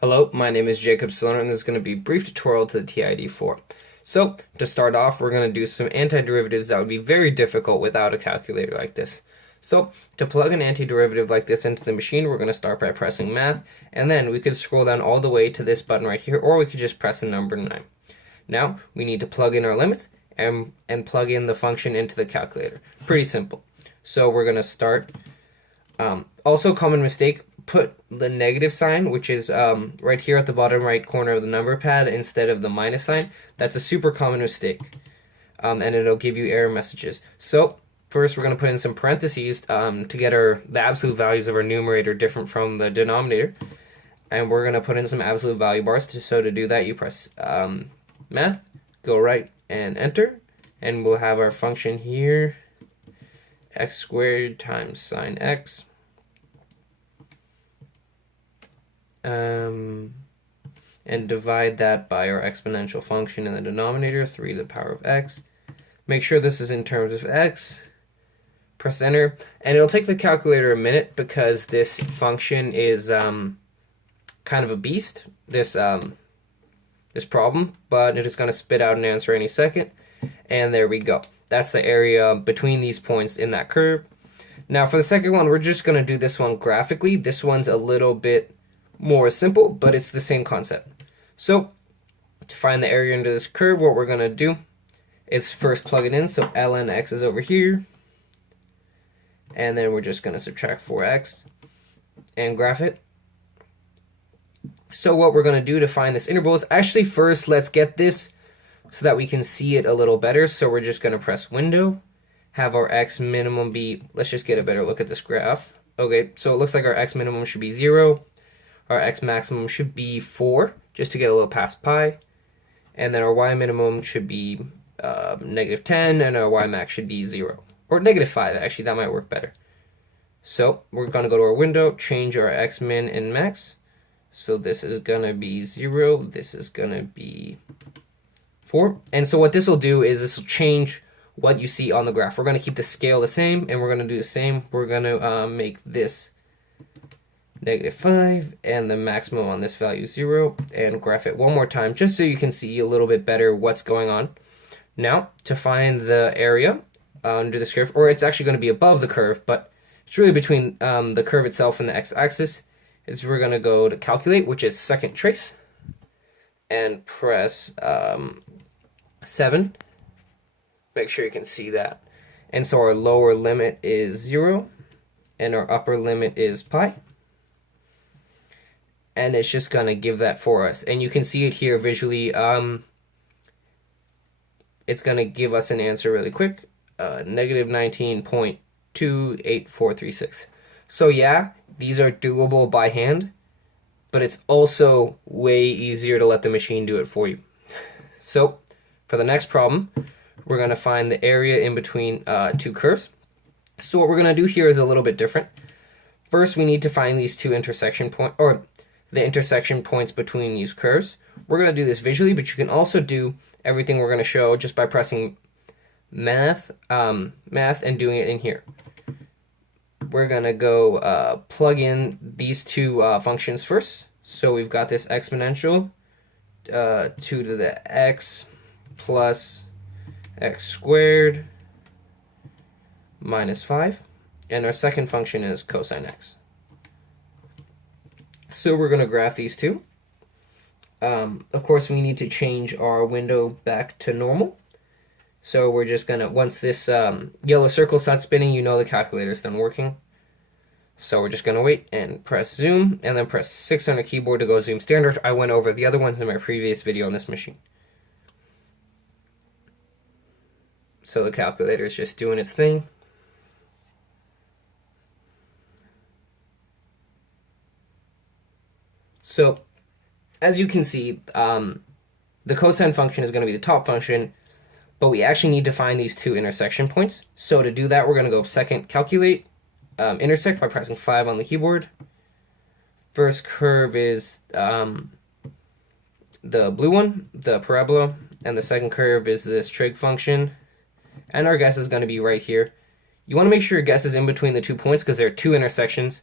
Hello, my name is Jacob Sloan, and this is going to be a brief tutorial to the TID4. So, to start off, we're going to do some antiderivatives that would be very difficult without a calculator like this. So, to plug an antiderivative like this into the machine, we're going to start by pressing math, and then we could scroll down all the way to this button right here, or we could just press the number 9. Now, we need to plug in our limits and plug in the function into the calculator. Pretty simple. So, we're going to start. Also, common mistake, put the negative sign, which is right here at the bottom right corner of the number pad instead of the minus sign. That's a super common mistake, and it'll give you error messages. So first we're going to put in some parentheses to get the absolute values of our numerator different from the denominator, and we're going to put in some absolute value bars. So to do that, you press math, go right, and enter, and we'll have our function here, x squared times sine x. And divide that by our exponential function in the denominator, 3 to the power of x. Make sure this is in terms of x. Press enter, and it'll take the calculator a minute because this function is kind of a beast, this problem, but it is going to spit out an answer any second. And there we go. That's the area between these points in that curve. Now for the second one, we're just going to do this one graphically. This one's a little bit more simple, but it's the same concept. So to find the area under this curve, what we're going to do is first plug it in. So ln x is over here, and then we're just going to subtract 4x and graph it. So what we're going to do to find this interval is actually first let's get this so that we can see it a little better. So we're just going to press window, have our x minimum be, let's just get a better look at this graph. Okay, so it looks like our x minimum should be 0. Our x maximum should be 4, just to get a little past pi. And then our y minimum should be -10, and our y max should be 0. Or -5, actually, that might work better. So we're going to go to our window, change our x min and max. So this is going to be 0, this is going to be 4. And so what this will do is this will change what you see on the graph. We're going to keep the scale the same, and we're going to do the same. We're going to make this -5 and the maximum on this value 0, and graph it one more time just so you can see a little bit better what's going on. Now to find the area under this curve, or it's actually going to be above the curve, but it's really between the curve itself and the x-axis, is we're going to go to calculate, which is second trace, and press 7. Make sure you can see that. And so our lower limit is 0 and our upper limit is pi. And it's just going to give that for us. And you can see it here visually. It's going to give us an answer really quick. -19.28436. So yeah, these are doable by hand, but it's also way easier to let the machine do it for you. So for the next problem, we're going to find the area in between two curves. So what we're going to do here is a little bit different. First, we need to find these two intersection points, or the intersection points between these curves. We're going to do this visually, but you can also do everything we're going to show just by pressing math and doing it in here. We're going to go plug in these two functions first. So we've got this exponential 2 to the x plus x squared minus 5. And our second function is cosine x. So we're going to graph these two. Of course, we need to change our window back to normal. So we're just going to, once this yellow circle starts spinning, you know the calculator's done working. So we're just going to wait and press zoom, and then press 6 on the keyboard to go zoom standard. I went over the other ones in my previous video on this machine. So the calculator is just doing its thing. So as you can see, the cosine function is going to be the top function, but we actually need to find these two intersection points. So to do that, we're going to go second calculate, intersect by pressing 5 on the keyboard. First curve is the blue one, the parabola, and the second curve is this trig function. And our guess is going to be right here. You want to make sure your guess is in between the 2 points because there are 2 intersections.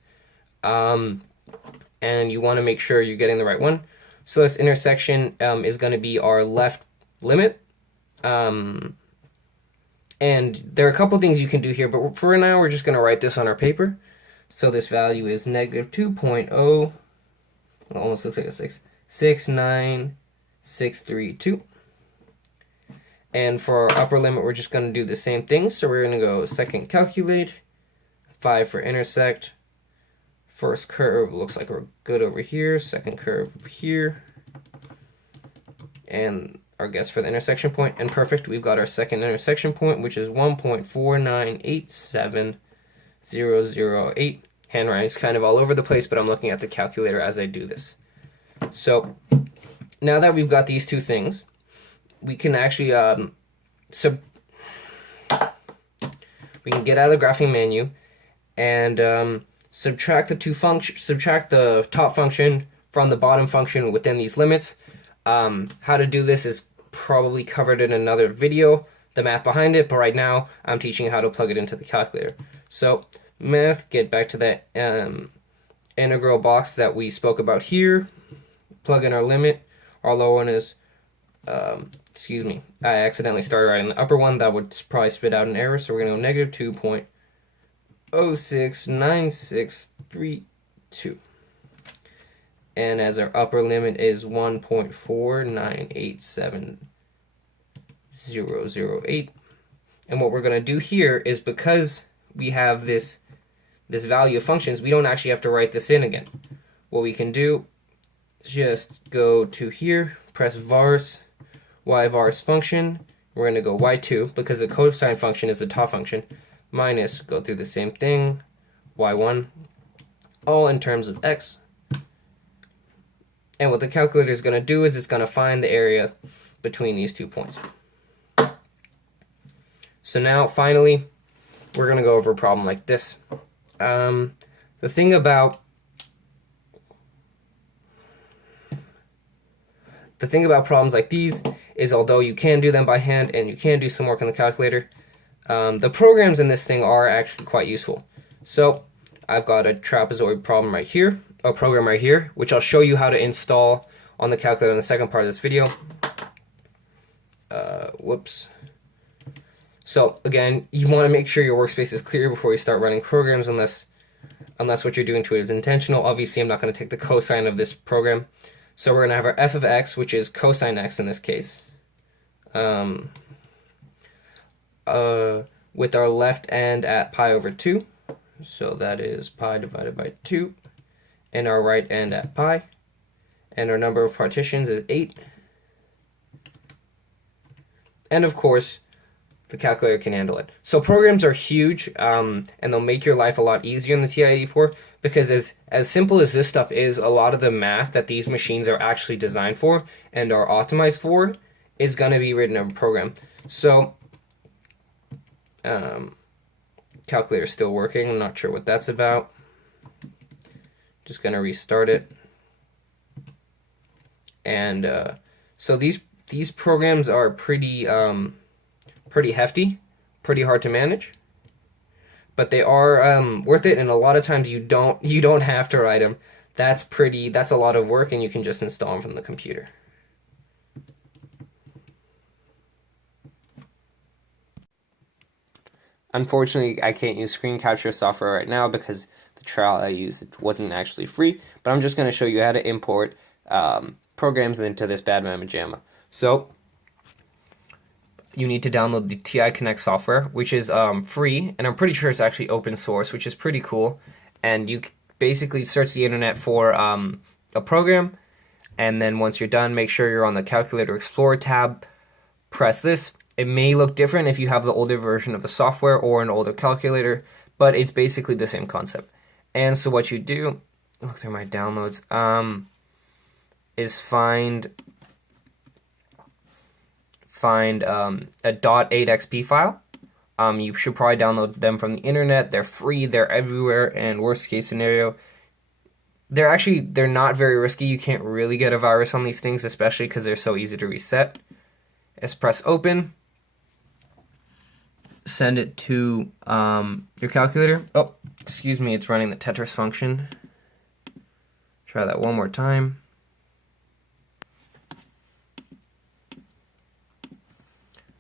and you want to make sure you're getting the right one. So this intersection is going to be our left limit. And there are a couple things you can do here, but for now we're just going to write this on our paper. So this value is negative 2.0, it almost looks like a 6, 69632. And for our upper limit, we're just going to do the same thing. So we're going to go second calculate, 5 for intersect. First curve looks like we're good over here. Second curve here. And our guess for the intersection point. And perfect, we've got our second intersection point, which is 1.4987008. Handwriting's kind of all over the place, but I'm looking at the calculator as I do this. So now that we've got these two things, we can actually we can get out of the graphing menu and subtract the top function from the bottom function within these limits. How to do this is probably covered in another video, the math behind it, but right now I'm teaching how to plug it into the calculator. So math, get back to that integral box that we spoke about here, plug in our limit. Our lower one is, excuse me, I accidentally started writing the upper one. That would probably spit out an error, so we're going to go negative 2.069632. And as our upper limit is 1.4987008. And what we're going to do here is, because we have this value of functions, we don't actually have to write this in again. What we can do is just go to here, press vars, y vars function. We're going to go y2, because the cosine function is the top function, minus, go through the same thing, y1, all in terms of x. And what the calculator is going to do is it's going to find the area between these 2 points. So now, finally, we're going to go over a problem like this. The thing about problems like these is, although you can do them by hand and you can do some work on the calculator, the programs in this thing are actually quite useful. So I've got a trapezoid problem right here, a program right here, which I'll show you how to install on the calculator in the second part of this video. Whoops. So again, you want to make sure your workspace is clear before you start running programs, unless what you're doing to it is intentional. Obviously, I'm not going to take the cosine of this program. So we're going to have our f of x, which is cosine x in this case, with our left end at pi over 2. So that is pi divided by 2. And our right end at pi. And our number of partitions is 8. And of course, the calculator can handle it. So programs are huge, and they'll make your life a lot easier in the TI-84, because as simple as this stuff is, a lot of the math that these machines are actually designed for and are optimized for is going to be written in a program. So calculator's still working. I'm not sure what that's about. Just going to restart it. And so these programs are pretty hefty, pretty hard to manage, but they are worth it. And a lot of times you don't have to write them. That's a lot of work, and you can just install them from the computer. Unfortunately, I can't use screen capture software right now because the trial I used wasn't actually free, but I'm just going to show you how to import programs into this bad mamma jamma. So you need to download the TI Connect software, which is free, and I'm pretty sure it's actually open source, which is pretty cool. And you basically search the internet for a program, and then once you're done, make sure you're on the Calculator Explorer tab, press this. It may look different if you have the older version of the software or an older calculator, but it's basically the same concept. And so what you do, look through my downloads, is find a .8xp file. You should probably download them from the internet. They're free, they're everywhere, and worst case scenario, they're not very risky. You can't really get a virus on these things, especially because they're so easy to reset. Let's press open. Send it to your calculator. Oh, excuse me, it's running the Tetris function. Try that one more time.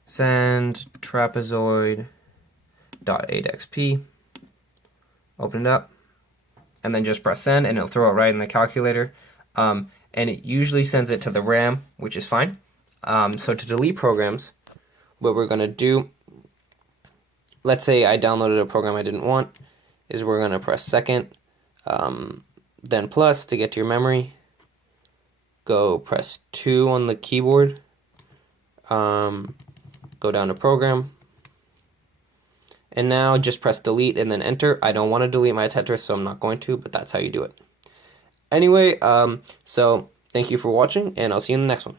Send trapezoid.8xp. Open it up. And then just press send, and it'll throw it right in the calculator. And it usually sends it to the RAM, which is fine. So to delete programs, what we're going to do, let's say I downloaded a program I didn't want, is we're going to press second, then plus to get to your memory. Go press 2 on the keyboard. Go down to program. And now just press delete and then enter. I don't want to delete my Tetris, so I'm not going to, but that's how you do it. Anyway, so thank you for watching, and I'll see you in the next one.